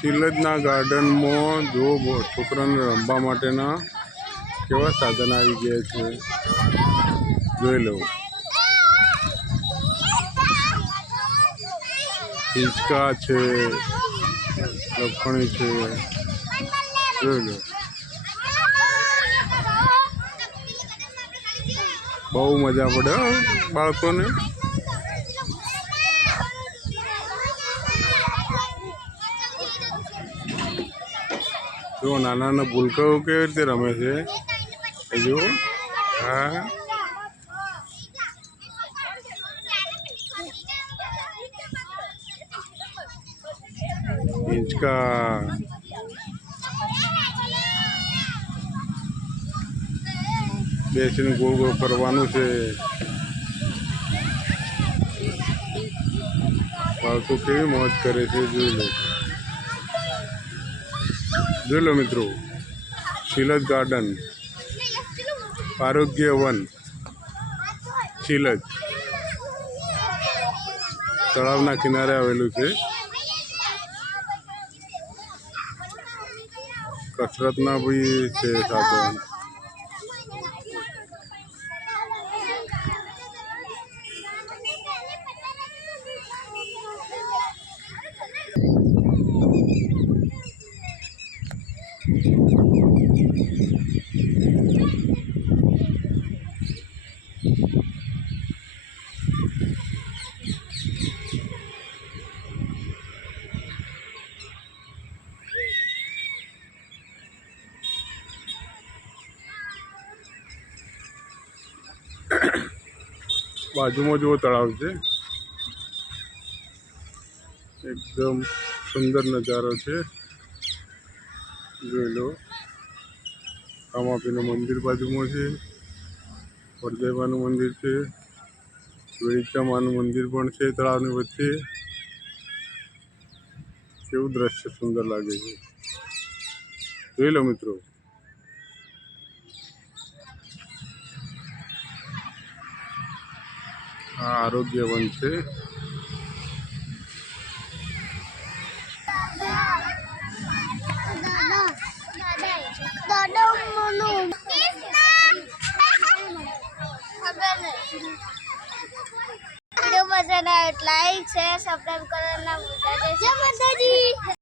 શિલજના ગાર્ડનમાં જો છોકરાને રમવા માટેના કેવા સાધન આવી ગયા છે જોઈ લો। હિંચકા છે, લપણી છે, જોઈ લો। બહુ મજા પડે બાળકોને। જો નાના નાના ભૂલકાઓ કેવી રીતે રમે છે એ જુઓ। હા, હિંચકા, બેસીને ગોળ ગોળ ફરવાનું છે। બાળકો કેવી મોજ કરે છે જોઈ લો। જોઈ લો મિત્રો, શિલજ ગાર્ડન, આરોગ્ય વન શિલજ તળાવના કિનારે આવેલું છે। કસરતના બી છે સાધન। બાજુમાં જેવો તળાવ છે, એકદમ સુંદર નજારો છે જોઈ લો। રામાપીરનું મંદિર બાજુમાં છે, વરદેવાનું મંદિર છે, વેળીચામાનું મંદિર પણ છે તળાવની વચ્ચે। કેવું દ્રશ્ય સુંદર લાગે છે જોઈ લો મિત્રો। આ આરોગ્ય વન છે। वीडियो पसंद आए लाइक शेयर सब्सक्राइब करना भूलता नहीं।